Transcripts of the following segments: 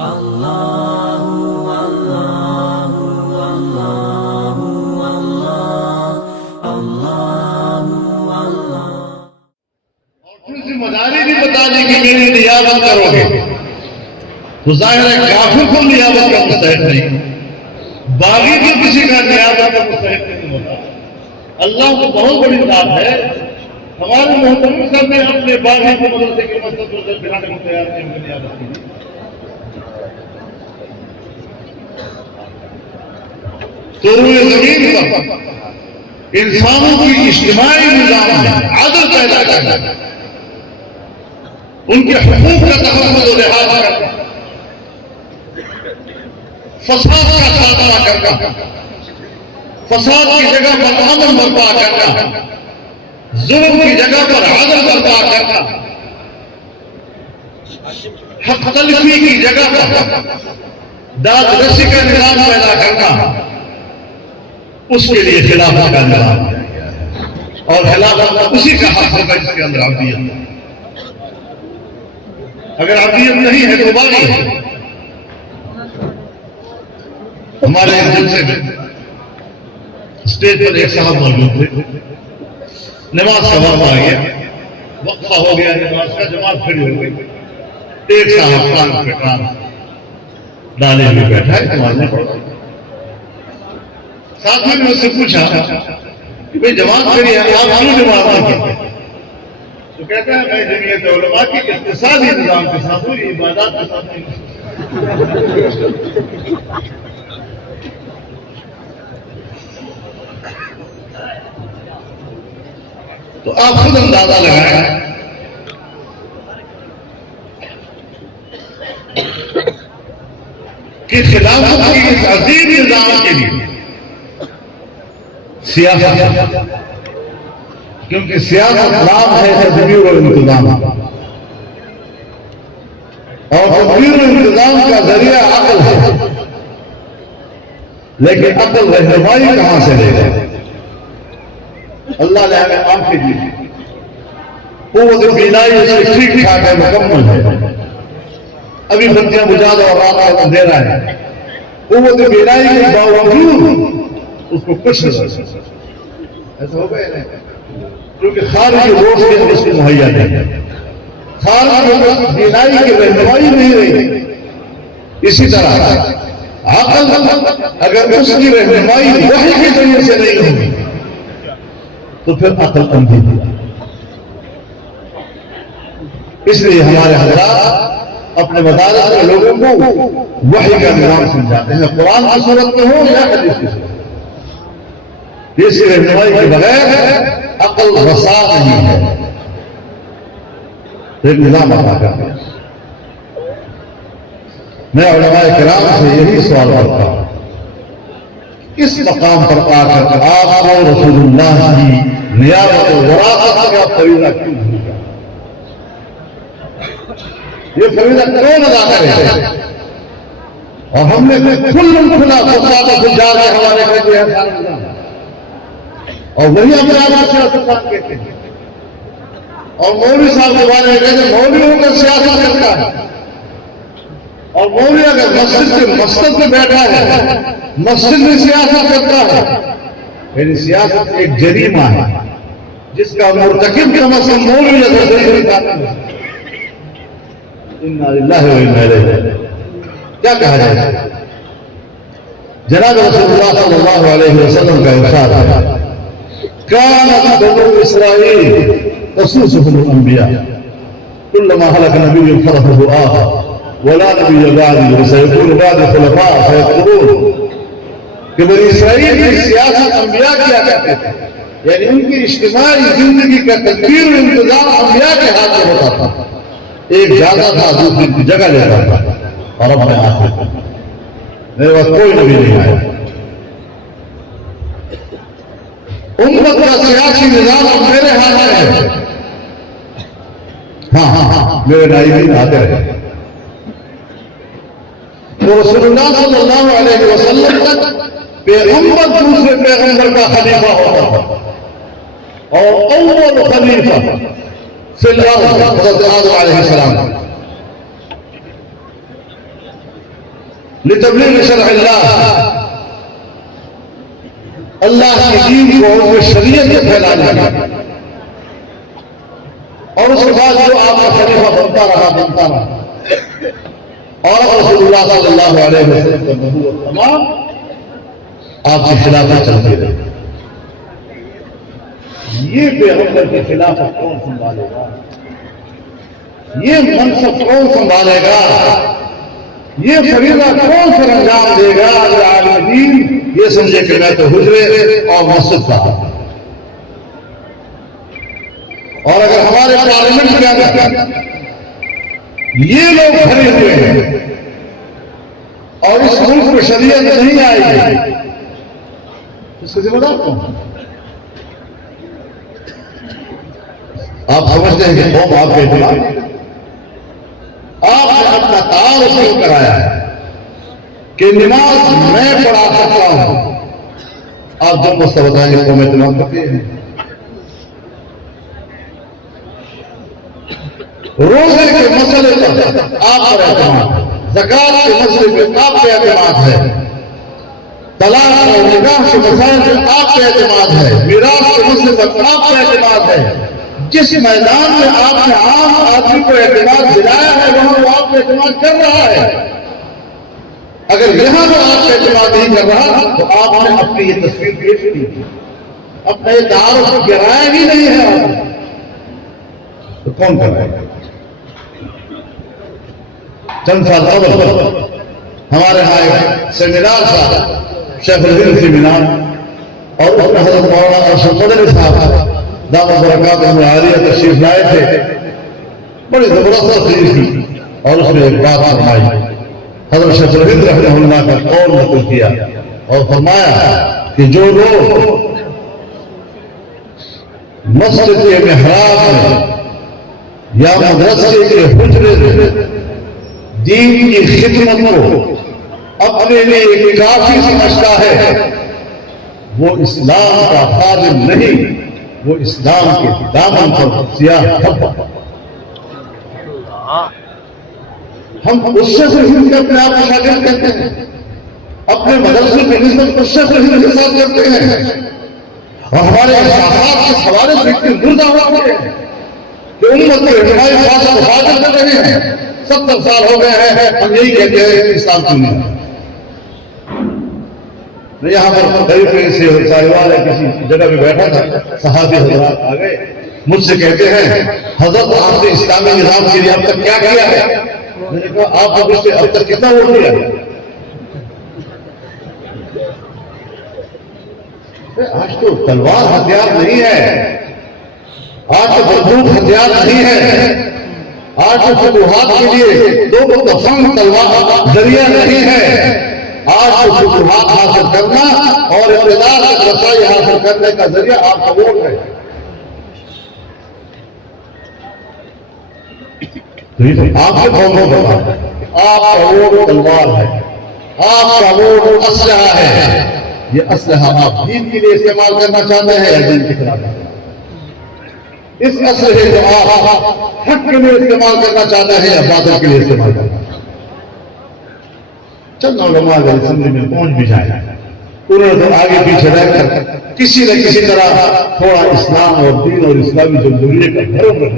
مداری بھی بتا دی کہ میری نیابت کرو گے تو ظاہر ہے کافر کو نیابت کا مستحق نہیں، باغی کو کسی کا نیابت کا مستحق نہیں ہوتا۔ اللہ کو بہت بڑی ذات ہے، ہمارے محترم صاحب نے اپنے باغی کو مدرسے کے مقصد پر بنانے کو تیار کیا نیابت کی۔ تو روئے زمین پر انسانوں کی اجتماعی نظام ہے، عدل پیدا کرنا، ان کے حقوق کا تحفظ و لحاظ کرنا، فساد کا خاتمہ کرنا، فساد کی جگہ پر امن برپا کرنا، ظلم کی جگہ پر عدل برپا کرنا، حق تلفی کی جگہ پر داد رسی کا نظام پیدا کرنا، اس کے لیے خلافت کا نظام ہے، اور خلافت اسی کا حق ہوگا جس کے اندر عبدیت ہے۔ اگر عبدیت نہیں ہے تو باغی ہے۔ ہمارے جلسے میں اسٹیج پر ایک صاحب موجود تھے، نماز کا وقت آ گیا، وقفہ ہو گیا نماز کا، جماعت کھڑی ہو گئی، ایک صاحب کان پہ کان ڈالے ہوئے بیٹھا ہے، نماز نہیں پڑھ رہا۔ ساتھی نے مجھ سے پوچھا کہ بھئی جماعت کھڑی ہے، آپ کیوں نماز نہیں پڑھتے؟ تو کہتا ہے میں جمعیت علماء کی اقتصادی نظام کے ساتھ ہوں، عبادات کے ساتھ نہیں۔ تو آپ خود اندازہ لگائیں کہ خلافت کی اس عظیم نظام کے لیے سیاست، کیونکہ سیاست نام ہے تدبیر و انتظام، اور تدبیر و انتظام کا ذریعہ عقل ہے، لیکن عقل رہنمائی کہاں سے لے گا؟ اللہ نے ہمیں آنکھیں دی، قوت بینائی اس سے ٹھیک ٹھاک ہے، مکمل ہے، ابھی بچیاں بجھا دو اور رات کا اندھیرا ہے، قوت بینائی کے باوجود اس کو کچھ نہیں ایسا ہو گیا نہیں، کیونکہ خارجی روشنی اس کو مہیا نہیں ہے، خارجی بینائی کی رہنمائی نہیں رہی۔ اسی طرح عقل اگر اس کی رہنمائی وحی کے ذریعے سے نہیں ہوگی تو پھر عقل اندھی ہوگی۔ اس لیے ہمارے حضرات اپنے مدارس کے لوگوں کو وحی کا نظام سمجھاتے ہیں، قرآن کی صورت میں ہو یا حدیث کی صورت، اس کی رہنمائی کے بغیر عقل رسا نہیں ہے، ایک نظام عطا کرتے ہیں۔ میں علماء کرام سے یہی سوال کرتا ہوں، اس مقام پر آ کر آپ کو رسول اللہ کی نیابت و وراثت کا فریضہ کیوں بھول گیا؟ یہ فریضہ کون ادا کرے؟ اور ہم نے کھلا فساد و فجار کے حوالے کر دیا ہے، اور وہی اپنے آپ سیاست کہتے ہیں، اور مولوی صاحب کے بارے میں کہتے ہیں مولوی ہو کر سیاست کرتا ہے، اور مولوی اگر مسجد میں بیٹھا ہے، مسجد میں سیاست کرتا ہے، یعنی سیاست ایک جریمہ ہے جس کا مرتکب کم از کم مولوی اگر صحیح کرتا ہے۔ انا للہ و انا الیہ راجعون۔ کیا کہا جائے؟ جناب رسول اللہ صلی اللہ علیہ وسلم کا ارشاد ہے، كانت بنو اسرائیل تسوسهم الانبیاء كلما هلك نبي خلفه آخر ولا نبي بعده وسيكون بعد خلفاء فيقولون کہ بنی اسرائیل کی سیاست انبیاء کیا کرتے تھے، یعنی ان کی اجتماعی زندگی کا تدبیر و انتظام انبیاء کے ہاتھ میں ہوتا تھا، ایک جاتا تھا دوسری کی جگہ لیتا تھا، اور اب میں آخر میرے پاس کوئی نبی نہیں آیا، امت کا سیاسی نظام میرے ہاتھ میں ہے، ہاں میرے نائبین آتے رہے۔ تو رسول اللہ صلی اللہ علیہ وسلم تک پیغمبر دوسرے پیغمبر کا خلیفہ ہوتا تھا، اور اول خلیفہ فی الارض حضرت آدم علیہ السلام، لتبلیغ شرع اللہ، اللہ کی دین کو شریعت میں پھیلانے کا، اور اس کے بعد جو آپ کا خلیفہ بنتا رہا اور رسول اللہ صلی اللہ علیہ وسلم کا نبوت تمام آپ کی خلافت چلتی رہی۔ یہ پیغمبر کی خلافت کون سنبھالے گا؟ یہ منصب کون سنبھالے گا؟ یہ فریضہ کون سر انجام دے گا؟ اگر عالم دین یہ سمجھے کہ میں تو حجرے اور مسجد کا ہوں، اور اگر ہمارے پارلیمنٹ کے اندر یہ لوگ کھڑے ہوئے ہیں اور اس ملک میں شریعت نہیں آئے گی، اس کا ذمہ دار کون؟ آپ سمجھتے ہیں کہ قوم آپ کے اعتماد، آپ نے اپنا تعارف کیوں کرایا ہے کہ نماز میں پڑھا سکتا ہوں؟ آپ جب مجھ سے بتائیں گے قوم اعتماد کرتے ہیں۔ روزے کے مسئلے پر آپ پر اعتماد ہے، زکات کے مسئلے پہ آپ پہ اعتماد ہے، طلاق اور نکاح کے مسائل پہ آپ پہ اعتماد ہے، میراث کے مسئلے پر آپ پہ اعتماد ہے۔ جس میدان میں آپ نے عام آدمی کو اعتماد دلایا ہے وہاں وہ آپ پہ اعتماد کر رہا ہے۔ اگر یہاں پر آپ پہ اعتماد نہیں کر رہا تو آپ نے اپنی یہ تصویر پیش کی، اپنا یہ تعارف گرایا ہی نہیں ہے، آپ تو کون کر رہا ہے؟ چند سال قبل ہمارے یہاں ایک سیمینار تھا، شیخ الہند سیمینار، اور اس میں حضرت مولانا ارشد مدنی صاحب دعوت برکاتہ میں عالیہ تشریف لائے تھے، بڑی زبردست تقریر تھی، اور اس میں ایک بات فرمائی، حضرت شیخ الہند رحمہ اللہ کا قول نقل کیا اور فرمایا کہ جو لوگ مسجد کے محراب میں یا مدرسے کے حجرے میں دین کی خدمت کو اپنے لیے ایک کافی سمجھتا ہے، وہ اسلام کا خادم نہیں، وہ اسلام کے دامن پر سیاہ دھبا۔ ہم اس سے صرف اپنے آپ کو شاگرد کرتے ہیں، اپنے مدرسے کے نسبت اس سے صرف حساب کرتے ہیں، اور ہمارے احساسات کے سوارے سے اتنے مردہ ہوتے ہیں کہ امت کے رہنمائی خاص حفاظت کر رہے ہیں۔ 70 سال ہو گئے ہیں ہم یہی کہتے ہیں اسلام کی نہیں۔ میں یہاں پر قریب سے ساحوال کسی جگہ پہ بیٹھا تھا، صحابی حضرات آ گئے، مجھ سے کہتے ہیں حضرت آپ نے اسلامی نظام کے لیے اب تک کیا کیا ہے؟ میں نے کہا آپ کو اب تک کتنا ووٹ دیا؟ آج تو تلوار ہتھیار نہیں ہے، آج تو بندوق ہتھیار نہیں ہے، آج تو فتوحات کے لیے دو دفن تلوار ذریعہ نہیں ہے، آج تو فتوحات حاصل کرنا اور اقتدار تک رسائی حاصل کرنے کا ذریعہ آپ کا ووٹ ہے۔ آپ کے قوموں پر آپ کا ووٹ تلوار ہے، آپ کا ووٹ اسلحہ ہے۔ یہ اسلحہ آپ دین کے لیے استعمال کرنا چاہتے ہیں یا دین کے خلاف؟ اس اسلحے کو آپ حق کے لیے استعمال کرنا چاہتے ہیں یا باطل کے لیے استعمال کرنا چاہتے ہیں؟ چند علماء اگر اسمبلی میں پہنچ بھی جائیں، انہوں نے تو آگے پیچھے رہ کر کسی نہ کسی طرح تھوڑا اسلام اور دین اور اسلامی جمہوریت کا گھروں پر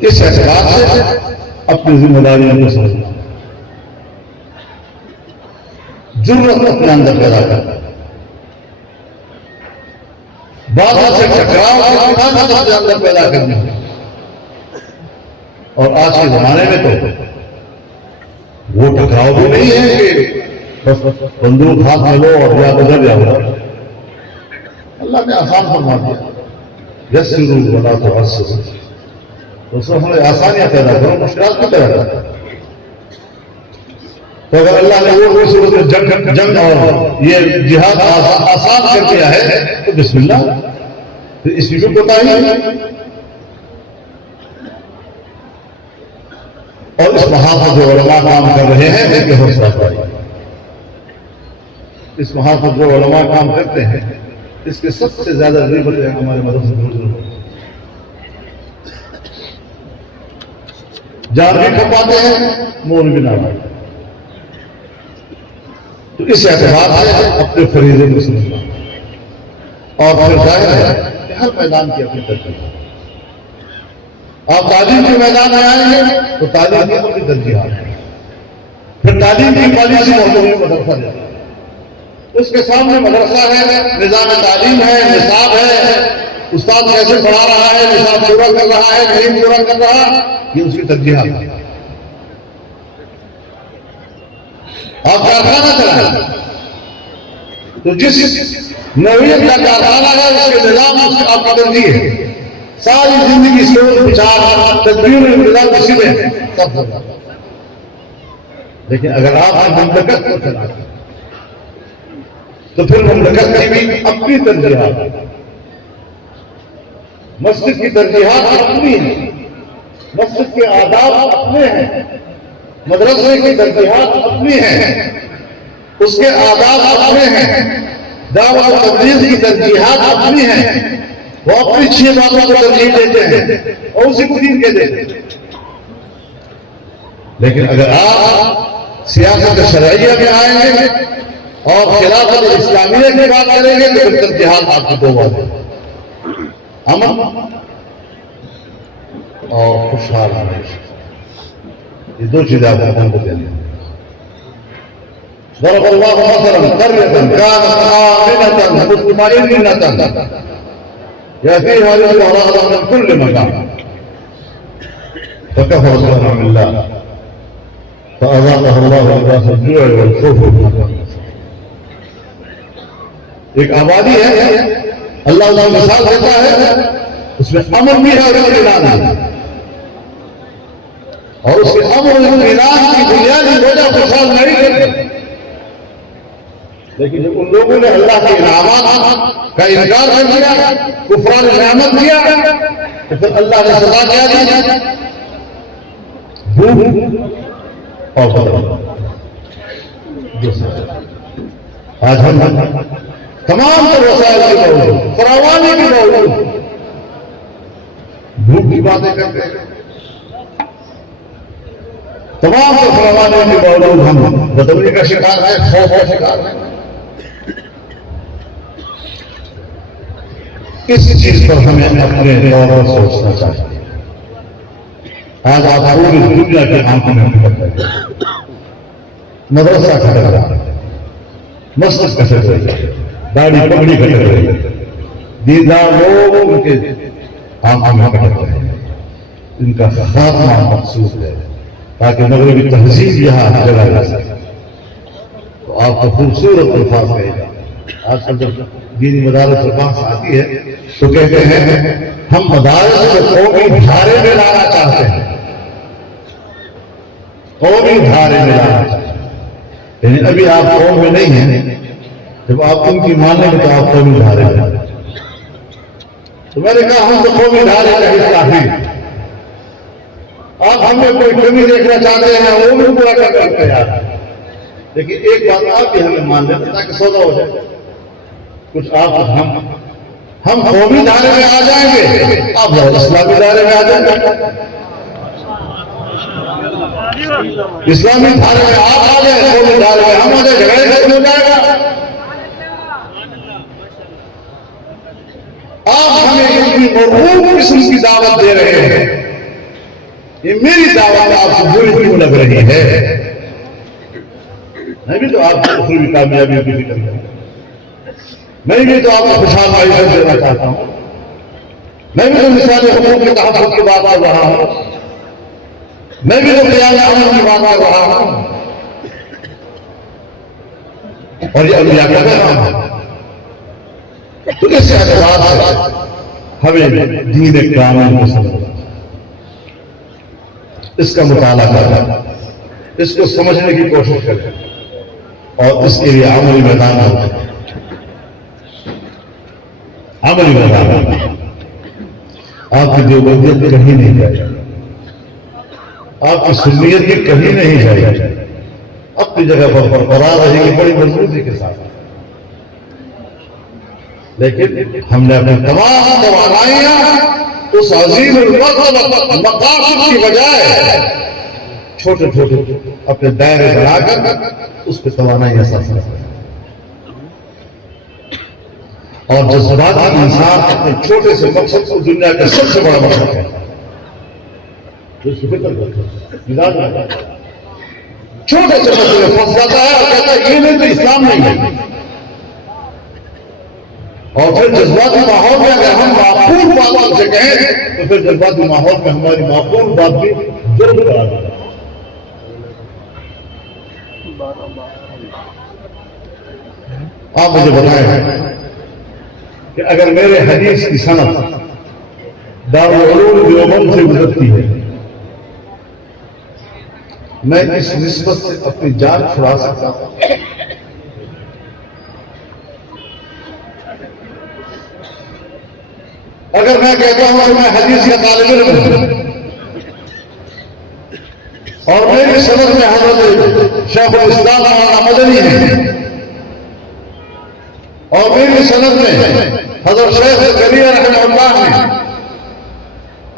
اس اعتبار سے اپنی ذمہ داریوں کو سمجھنا، جرأت اپنے اندر پیدا کرنا، باتوں سے ٹکراؤ کی طاقت اپنے اندر پیدا کرنی۔ اور آج کے زمانے میں تو وہ ٹکراؤ بھی نہیں ہے کہ بس بندوق ہاتھ میں لو اور یا گزر جاؤ۔ اللہ نے آسان فرما دیا، یسروا ولا تعسروا، اس میں ہمیں آسانیاں پیدا کرو، مشکلات بھی پیدا کرو۔ تو اگر اللہ نے وہ صورت جنگ اور یہ جہاد آسان کر دیا ہے تو بسم اللہ، پھر اس کی کوئی کوتاہی نہیں۔ اور اس محاذ پر جو علماء کام کر رہے ہیں ان کے حوصلہ افزائی، اس محاذ پر جو علماء کام کرتے ہیں اس کے سب سے زیادہ غیبت ہے ہمارے مدرسے جان بھی کھپاتے ہیں، مول بھی نہ آئے. تو اس اعتبار سے اپنے فریضے میں سمجھنا. اور پھر ظاہر ہے کہ ہر میدان کی اپنی ترجیح. آپ تعلیم کے میدان میں آئیں گے تو تعلیم کی اپنی ترجیحات ہیں. پھر تعلیم کی پالیسی موضوع میں مدرسہ دیتا ہے. اس کے سامنے مدرسہ ہے، نظام تعلیم ہے، نصاب ہے، استاد کیسے پڑھا رہا ہے، نصاب پورا کر رہا ہے نہیں پورا کر رہا، یہ اس کی ترجیحات ہے. آپ کارخانہ چلائیں تو جس نوعیت کا کارخانہ ہے اس کے نظام اس کی آپ کی ترجیح ہے. ساری زندگی سوچ بچار تدبیر نظام اسی میں سب ہوگا. لیکن اگر آپ مملکت کو چلاتے تو پھر مملکت کی بھی اپنی ترجیحات. مسجد کی ترجیحات اپنی ہیں، مسجد کے آداب اپنے ہیں، مدرسے کی ترجیحات اپنی ہیں، اس کے آداب اپنے ہیں، دعوت و تبلیغ کی ترجیحات اپنی ہیں. وہ اپنی 6 باتوں کو ترجیح دیتے ہیں اور اسی کو دین کہتے ہیں. لیکن اگر آپ سیاست شرعیہ میں آئیں گے اور خلافت اسلامیہ کی بات کریں گے تو پھر ترجیحات آپ کی 2 باتیں: امن اور خوشحال معیشت. یہ 2 چیزیں آپ کو دیں گے. ضرب اللہ مثلا قرية كانت آمنة مطمئنة يأتيها رزقها رغدا من كل مكان فكفرت بأنعم الله فأذاقها الله لباس الجوع والخوف بما كانوا يصنعون. ایک آبادی ہے، اللہ تعالیٰ مثال دیتا ہے، اس میں امن بھی ہے اور اطمینان ہے. اور اس کے امن اور اطمینان کی بنیادی وجہ خوشحال نہیں کرتے. لیکن جب ان لوگوں نے اللہ کے انعامات کا انکار کر دیا، کفران نعمت کیا، تو پھر اللہ نے سزا کیا دی؟ بھوک اور بدن. آج ہم تمام تر وسائل کے باوجود، فراوانی کے باوجود بھوک کی باتیں کرتے ہیں. تمام تر فراوانی کے باوجود ہم بدمنی کا شکار ہے، خوف کا شکار ہے. اس چیز پر ہمیں اپنے طور پر سوچنا چاہیے. آج آپ پوری دنیا کے آنکھوں میں مدرسہ کھٹک رہا ہے، مسجد کھٹک رہی ہے، داڑھی پگڑی کھٹک رہی ہے، دیندار لوگ ان کے آنکھوں میں کھٹک رہے ہیں. ان کا خاتمہ مقصود ہے تاکہ مغربی تہذیب یہاں جگہ رہ سکے. تو آپ کو خوبصورت الفاظ کہے گا. آج کل جب دینی مدارس الفاظ آتی ہے تو کہتے ہیں ہم مدارس کو قومی دھارے میں لانا چاہتے ہیں، قومی دھارے میں لانا چاہتے ہیں. لیکن ابھی آپ قوم میں نہیں ہیں. جب آپ ان کی مانیں گے تو آپ قومی دھارے میں. تو میں نے کہا ہم تو قومی دھارے کا حصہ ہیں. آپ ہمیں کوئی کمی دیکھنا چاہتے ہیں وہ بھی پورا کر سکتے ہیں. لیکن ایک بات آپ بھی ہمیں مان لیں تاکہ سودا ہو جائے. کچھ آپ ہم قومی دھارے میں آ جائیں گے، آپ اسلامی دھارے میں آ جائیں گے. اسلامی دھارے میں آپ آ جائیں، قومی دھارے میں ہم آ جائیں، جھگڑے ختم ہو جائے گا. آپ ہمیں اتنی مرغوب قسم کی دعوت دے رہے ہیں. یہ میری دعوت آپ سے بری کیوں لگ رہی ہے؟ میں بھی تو آپ کو اخروی کامیابی کی فکر کرتا ہوں. میں بھی تو آپ کو خوشحال معیشت دینا چاہتا ہوں. میں بھی تو مثال حقوق کے تحفظ کی بات کر رہا ہوں. میں بھی تو قیام امن کی بات کر رہا ہوں. اور یہ اولیاء کا پیغام ہے. تو اس اعتبار سے ہمیں دین کامل کو سمجھنا، اس کا مطالعہ کرنا، اس کو سمجھنے کی کوشش کریں اور اس کے لیے عملی میدان ہوتا ہے. عملی میدان آپ کی دیوبندیت کہیں نہیں جائے، آپ کی سنیت بھی کہیں نہیں جائے، اپنی جگہ پر برقرار رہے گی بڑی مضبوطی کے ساتھ. لیکن ہم نے اپنی تمام توانائیاں اس عظیم مقاصد کی بجائے چھوٹے چھوٹے اپنے دائرے بنا کر اس پہ توانائی احساس کرتا ہے. اور جذباتی انسان اپنے چھوٹے سے مقصد کو دنیا کا سب سے بڑا مقصد ہے. چھوٹے سے مسئلے میں پھنس جاتا ہے اور کہتا ہے یہ نہیں تو اسلام نہیں ہے. اور پھر جذباتی ماحول میں اگر ہم معقول بات سے کہیں تو پھر جذباتی ماحول میں ہماری معقول بات بھی ضرور کرا دیں. آپ مجھے بتائیں کہ اگر میرے حدیث کی صنعت دارالعلوم دیوبند سے گزرتی ہے میں اس نسبت سے اپنی جان چھڑا سکتا ہوں. اگر میں کہتا ہوں کہ میں حدیث کا طالب علم ہوں اور میری صدر میں حضرت شیخ الاسلام مولانا مدنی ہے اور میری صدر میں حضرت شیخ کبیر رحمہ اللہ ہے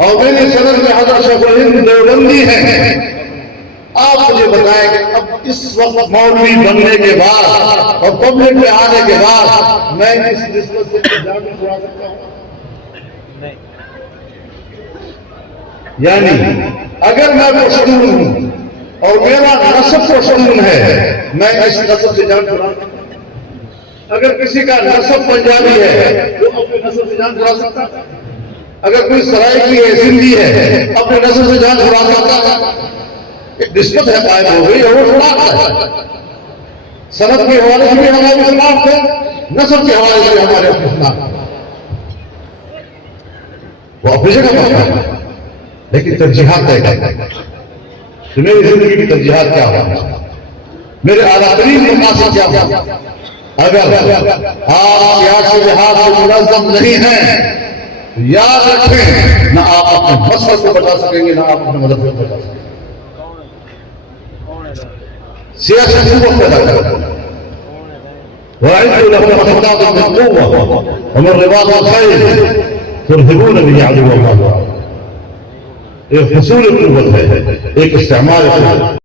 اور میری صدر میں حضرت شیخ الہند دیوبندی ہے، آپ مجھے بتائیں کہ اب اس وقت مولوی بننے کے بعد اور پبلک میں آنے کے بعد میں اس نسبت سے جان چھڑا سکتا ہوں؟ یعنی اگر میں پشتون ہوں اور میرا نسب پشتون ہے میں اس نسب سے جان چھڑا سکتا ہوں. اگر کسی کا نسب پنجابی ہے وہ اپنے نسب سے جان چھڑا سکتا ہے. اگر کوئی سرائکی ہے سندھی ہے اپنے نسب سے جان چھڑا سکتا ہے. ایک نسبت ہے قائم ہو گئی اور وہ شناخت ہے. سند کے حوالے سے بھی ہماری شناخت ہے، نسب کے حوالے سے ہمارے اپنی شناخت ہے. وہ اپنی جگہ پر ہے لیکن ترجیحات طے کرتا ہے کہ میری زندگی کی ترجیحات کیا ہوں، میرے اعلیٰ ترین مقاصد کیا ہوں. اگر آپ سیاسی لحاظ سے منظم نہیں ہیں یاد رکھیں نہ آپ اپنے مسلک کو بچا سکیں گے نہ آپ اپنے مدد کو بچا سکیں گے. سیاسی قوت پیدا کریں. وَأَعِدُّوا لَهُمْ مَا اسْتَطَعْتُم مِّن قُوَّةٍ وَمِن رِّبَاطِ الْخَيْلِ تُرْهِبُونَ بِهِ عَدُوَّ اللَّهِ. ایک حصول قوت ہے، ایک استعمال ہے.